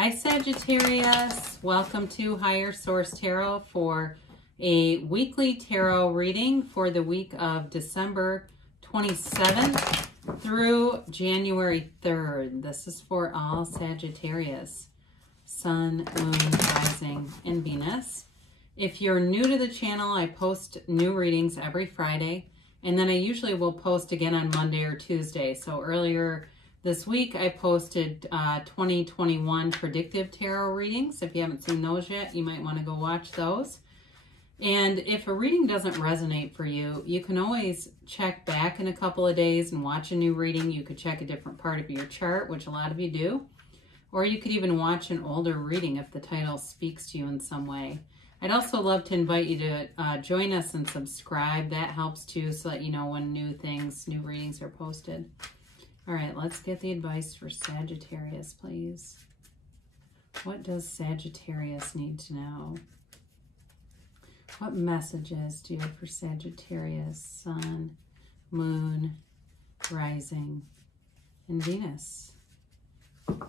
Hi Sagittarius, welcome to Higher Source Tarot for a weekly tarot reading for the week of December 27th through January 3rd. This is for all Sagittarius, Sun, Moon, Rising, and Venus. If you're new to the channel, I post new readings every Friday, and then I usually will post again on Monday or Tuesday. So earlier this week, I posted 2021 predictive tarot readings. If you haven't seen those yet, you might want to go watch those. And if a reading doesn't resonate for you, you can always check back in a couple of days and watch a new reading. You could check a different part of your chart, which a lot of you do. Or you could even watch an older reading if the title speaks to you in some way. I'd also love to invite you to join us and subscribe. That helps too, so that you know when new readings are posted. All right, let's get the advice for Sagittarius, please. What does Sagittarius need to know? What messages do you have for Sagittarius, Sun, Moon, Rising, and Venus? All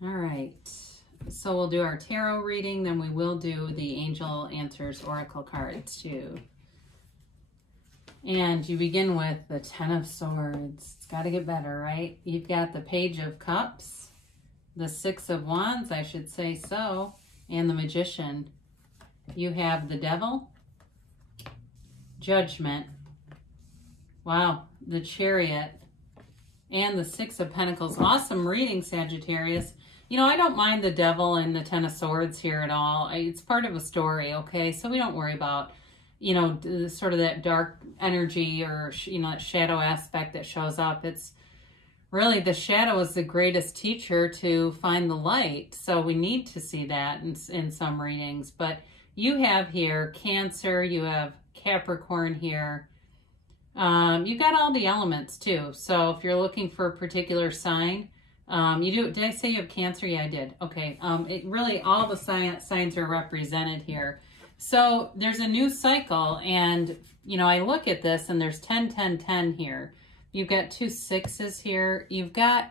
right, so we'll do our tarot reading, then we will do the Angel Answers Oracle cards too. And you begin with the Ten of Swords. It's got to get better, right? You've got the Page of Cups, the Six of Wands, I should say so, and the Magician. You have the Devil, Judgment, wow, the Chariot, and the Six of Pentacles. Awesome reading, Sagittarius. You know, I don't mind the Devil and the Ten of Swords here at all. It's part of a story, okay? So we don't worry about, you know, sort of that dark energy or, you know, that shadow aspect that shows up. It's really, the shadow is the greatest teacher to find the light. So we need to see that in some readings. But you have here Cancer, you have Capricorn here. You got all the elements too. So if you're looking for a particular sign, you do. Did I say you have Cancer? Yeah, I did. Okay. It really, all the signs are represented here. So there's a new cycle, and, you know, I look at this and there's 10, 10, 10 here. You've got two sixes here. You've got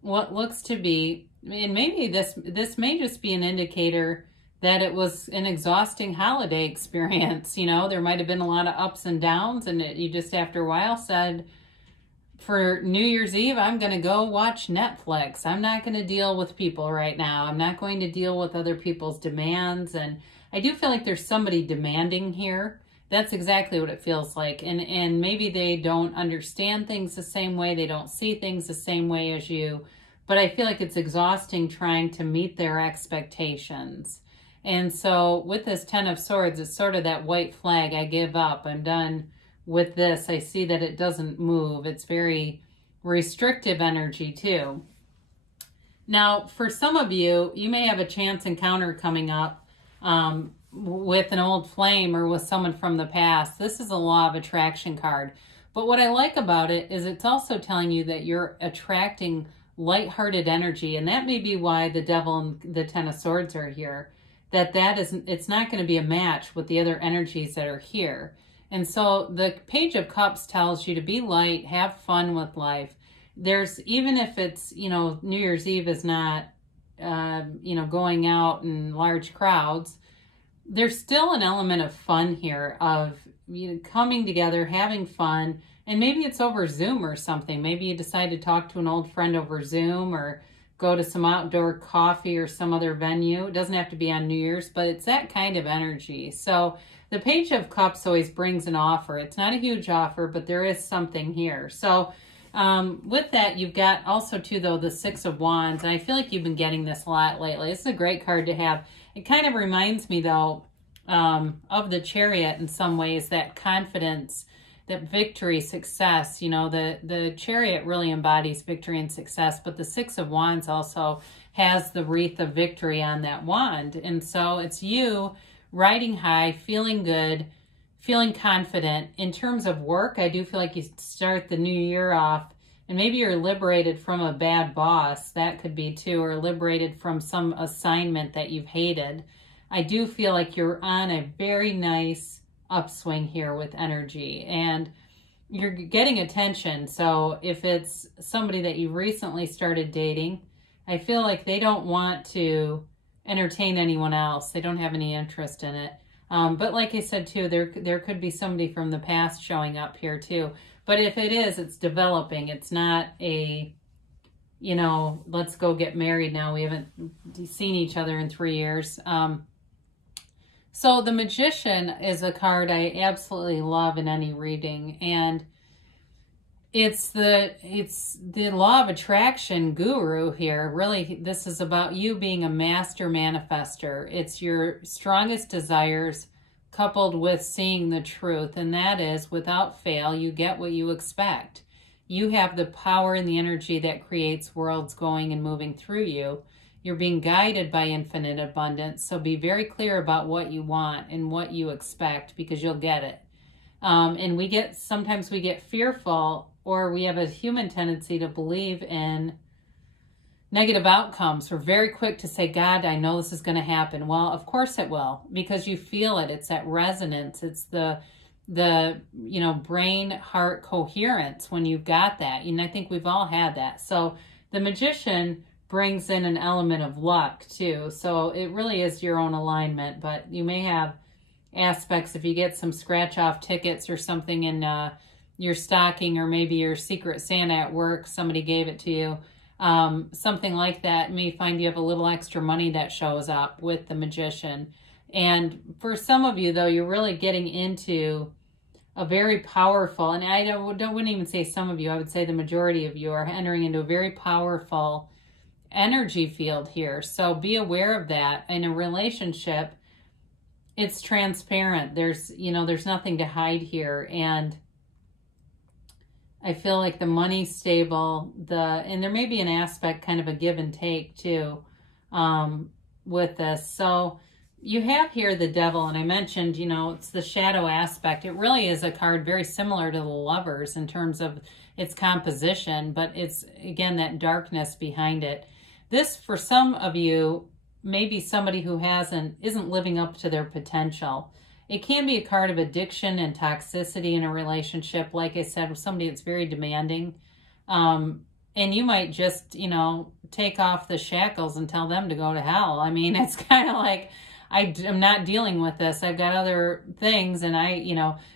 what looks to be, and maybe this may just be an indicator that it was an exhausting holiday experience. You know, there might have been a lot of ups and downs, and you just after a while said, for New Year's Eve, I'm going to go watch Netflix. I'm not going to deal with people right now. I'm not going to deal with other people's demands. And I do feel like there's somebody demanding here. That's exactly what it feels like. And maybe they don't understand things the same way. They don't see things the same way as you. But I feel like it's exhausting trying to meet their expectations. And so with this Ten of Swords, it's sort of that white flag. I give up. I'm done with this. I see that it doesn't move. It's very restrictive energy too. Now, for some of you, you may have a chance encounter coming up with an old flame or with someone from the past. This is a law of attraction card. But what I like about it is it's also telling you that you're attracting lighthearted energy. And that may be why the Devil and the Ten of Swords are here. It's not going to be a match with the other energies that are here. And so the Page of Cups tells you to be light, have fun with life. Even if it's, you know, New Year's Eve is not, you know, going out in large crowds, there's still an element of fun here, of, you know, coming together, having fun, and maybe it's over Zoom or something. Maybe you decide to talk to an old friend over Zoom or go to some outdoor coffee or some other venue. It doesn't have to be on New Year's, but it's that kind of energy. So the Page of Cups always brings an offer. It's not a huge offer, but there is something here. So with that, you've got also too, though, the Six of Wands. And I feel like you've been getting this a lot lately. This is a great card to have. It kind of reminds me, though, of the Chariot in some ways, that confidence, that victory, success. You know, the Chariot really embodies victory and success, but the Six of Wands also has the wreath of victory on that wand. And so it's you riding high, feeling good, feeling confident. In terms of work, I do feel like you start the new year off, and maybe you're liberated from a bad boss. That could be too, or liberated from some assignment that you've hated. I do feel like you're on a very nice upswing here with energy, and you're getting attention. So if it's somebody that you recently started dating I feel like they don't want to entertain anyone else. They don't have any interest in it. But like I said, too, there could be somebody from the past showing up here, too. But if it is, it's developing. It's not a, you know, let's go get married now. We haven't seen each other in 3 years. So the Magician is a card I absolutely love in any reading. And it's the law of attraction guru here. Really, this is about you being a master manifester. It's your strongest desires coupled with seeing the truth. And that is, without fail, you get what you expect. You have the power and the energy that creates worlds going and moving through you. You're being guided by infinite abundance. So be very clear about what you want and what you expect, because you'll get it. And sometimes we get fearful, or we have a human tendency to believe in negative outcomes. We're very quick to say, God, I know this is going to happen. Well, of course it will, because you feel it. It's that resonance. It's the brain heart coherence when you've got that. And I think we've all had that. So the Magician brings in an element of luck too. So it really is your own alignment, but you may have aspects, if you get some scratch off tickets or something in your stocking, or maybe your secret Santa at work, somebody gave it to you, something like that. You may find you have a little extra money that shows up with the Magician. And for some of you, though, you're really getting into a very powerful, and I wouldn't even say some of you, I would say the majority of you are entering into a very powerful energy field here. So be aware of that. In a relationship, it's transparent. There's nothing to hide here. And I feel like the money's stable, and there may be an aspect, kind of a give and take too, with this. So you have here the Devil, and I mentioned, it's the shadow aspect. It really is a card very similar to the Lovers in terms of its composition, but it's, again, that darkness behind it. This, for some of you, may be somebody who isn't living up to their potential. It can be a card of addiction and toxicity in a relationship, like I said, with somebody that's very demanding. And you might just, take off the shackles and tell them to go to hell. I mean, it's kind of like, I'm not dealing with this. I've got other things, and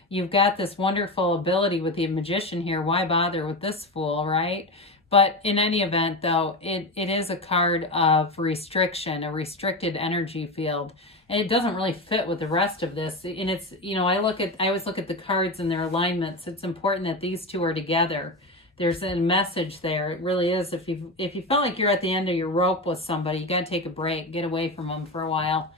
you've got this wonderful ability with the Magician here. Why bother with this fool, right? But in any event, though, it is a card of restriction, a restricted energy field. And it doesn't really fit with the rest of this. And it's, I always look at the cards and their alignments. It's important that these two are together. There's a message there. It really is. If you felt like you're at the end of your rope with somebody, you got to take a break, get away from them for a while.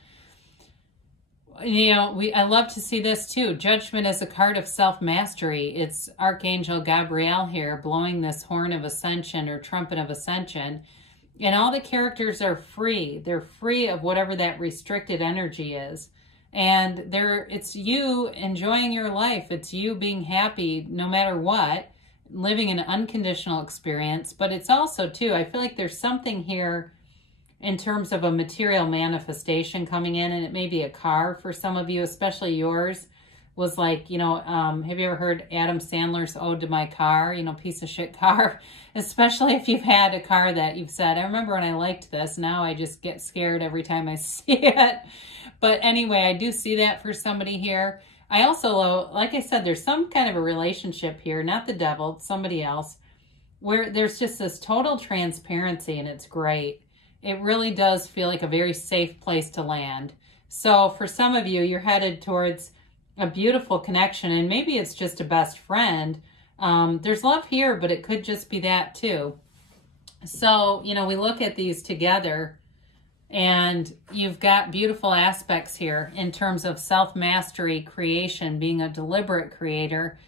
I love to see this too. Judgment is a card of self-mastery. It's Archangel Gabriel here blowing this horn of ascension or trumpet of ascension. And all the characters are free. They're free of whatever that restricted energy is. And it's you enjoying your life. It's you being happy no matter what, living an unconditional experience. But it's also, too, I feel like there's something here in terms of a material manifestation coming in, and it may be a car for some of you, especially yours was like, have you ever heard Adam Sandler's Ode to My Car, piece of shit car, especially if you've had a car that you've said, I remember when I liked this, now I just get scared every time I see it. But anyway, I do see that for somebody here. I also, like I said, there's some kind of a relationship here, not the Devil, it's somebody else, where there's just this total transparency, and it's great. It really does feel like a very safe place to land. So for some of you, you're headed towards a beautiful connection, and maybe it's just a best friend. There's love here, but it could just be that too. So, we look at these together, and you've got beautiful aspects here in terms of self-mastery, creation, being a deliberate creator,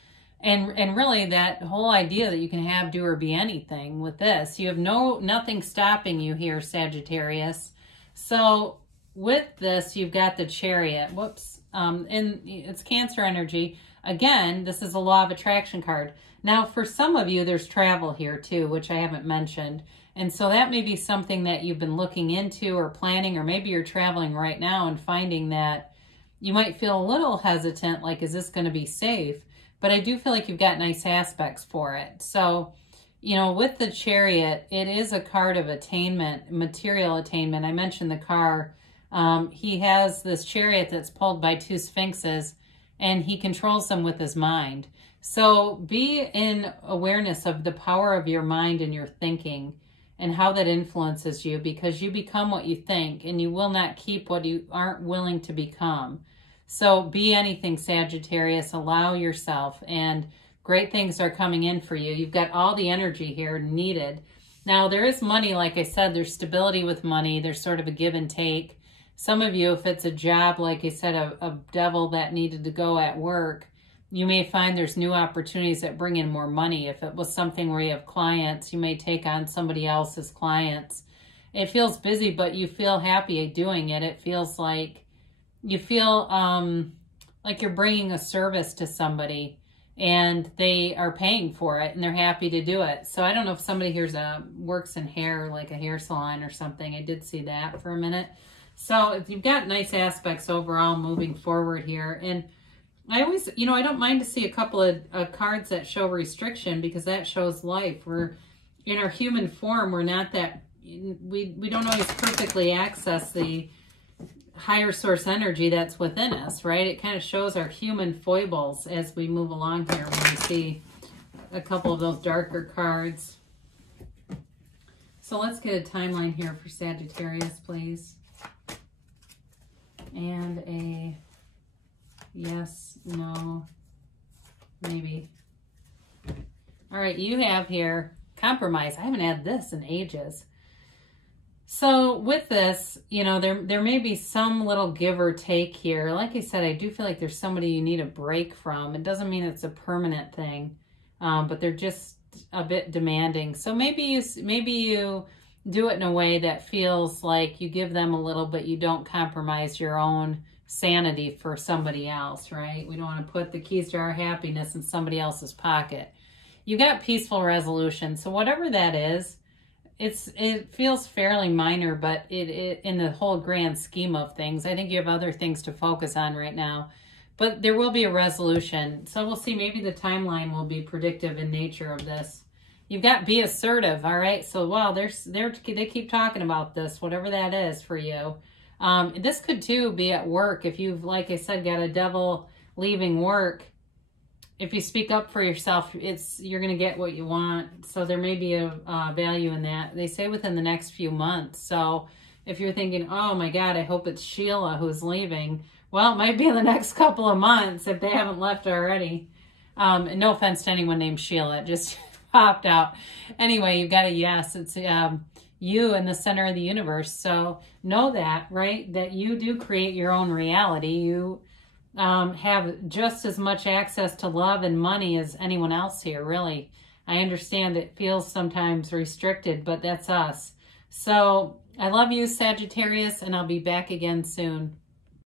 and really that whole idea that you can have, do, or be anything with this. You have nothing stopping you here, Sagittarius. So with this, you've got the Chariot. Whoops. And it's Cancer energy. Again, this is a law of attraction card. Now, for some of you, there's travel here too, which I haven't mentioned. And so that may be something that you've been looking into or planning, or maybe you're traveling right now and finding that you might feel a little hesitant, like, is this going to be safe? But I do feel like you've got nice aspects for it. So you know, with the Chariot, it is a card of attainment, material attainment. I mentioned the car. He has this chariot that's pulled by two sphinxes, and he controls them with his mind. So be in awareness of the power of your mind and your thinking and how that influences you, because you become what you think, and you will not keep what you aren't willing to become. So be anything, Sagittarius. Allow yourself, and great things are coming in for you. You've got all the energy here needed. Now, there is money, like I said, there's stability with money. There's sort of a give and take. Some of you, if it's a job, like I said, a devil that needed to go at work, you may find there's new opportunities that bring in more money. If it was something where you have clients, you may take on somebody else's clients. It feels busy, but you feel happy doing it. It feels like you feel like you're bringing a service to somebody, and they are paying for it, and they're happy to do it. So I don't know if somebody here's works in hair, like a hair salon or something. I did see that for a minute. So if you've got nice aspects overall moving forward here. And I always, you know, I don't mind to see a couple of cards that show restriction, because that shows life. We're in our human form. We're not that, we don't always perfectly access the higher source energy that's within us, right? It kind of shows our human foibles as we move along here when we see a couple of those darker cards. So let's get a timeline here for Sagittarius, please. And a yes, no, maybe. All right, you have here compromise. I haven't had this in ages. So with this, you know, there may be some little give or take here. Like I said, I do feel like there's somebody you need a break from. It doesn't mean it's a permanent thing, but they're just a bit demanding. So maybe you do it in a way that feels like you give them a little, but you don't compromise your own sanity for somebody else, right? We don't want to put the keys to our happiness in somebody else's pocket. You got peaceful resolution. So whatever that is, it feels fairly minor, but it in the whole grand scheme of things, I think you have other things to focus on right now. But there will be a resolution. So we'll see. Maybe the timeline will be predictive in nature of this. You've got be assertive, all right? So, wow, they keep talking about this, whatever that is for you. This could, too, be at work. If you've, like I said, got a devil leaving work, if you speak up for yourself, you're going to get what you want. So there may be a value in that. They say within the next few months. So if you're thinking, oh, my God, I hope it's Sheila who's leaving. Well, it might be in the next couple of months if they haven't left already. No offense to anyone named Sheila. It just popped out. Anyway, you've got a yes. It's you in the center of the universe. So know that, right? That you do create your own reality. You have just as much access to love and money as anyone else here, really. I understand it feels sometimes restricted, but that's us. So I love you, Sagittarius, and I'll be back again soon.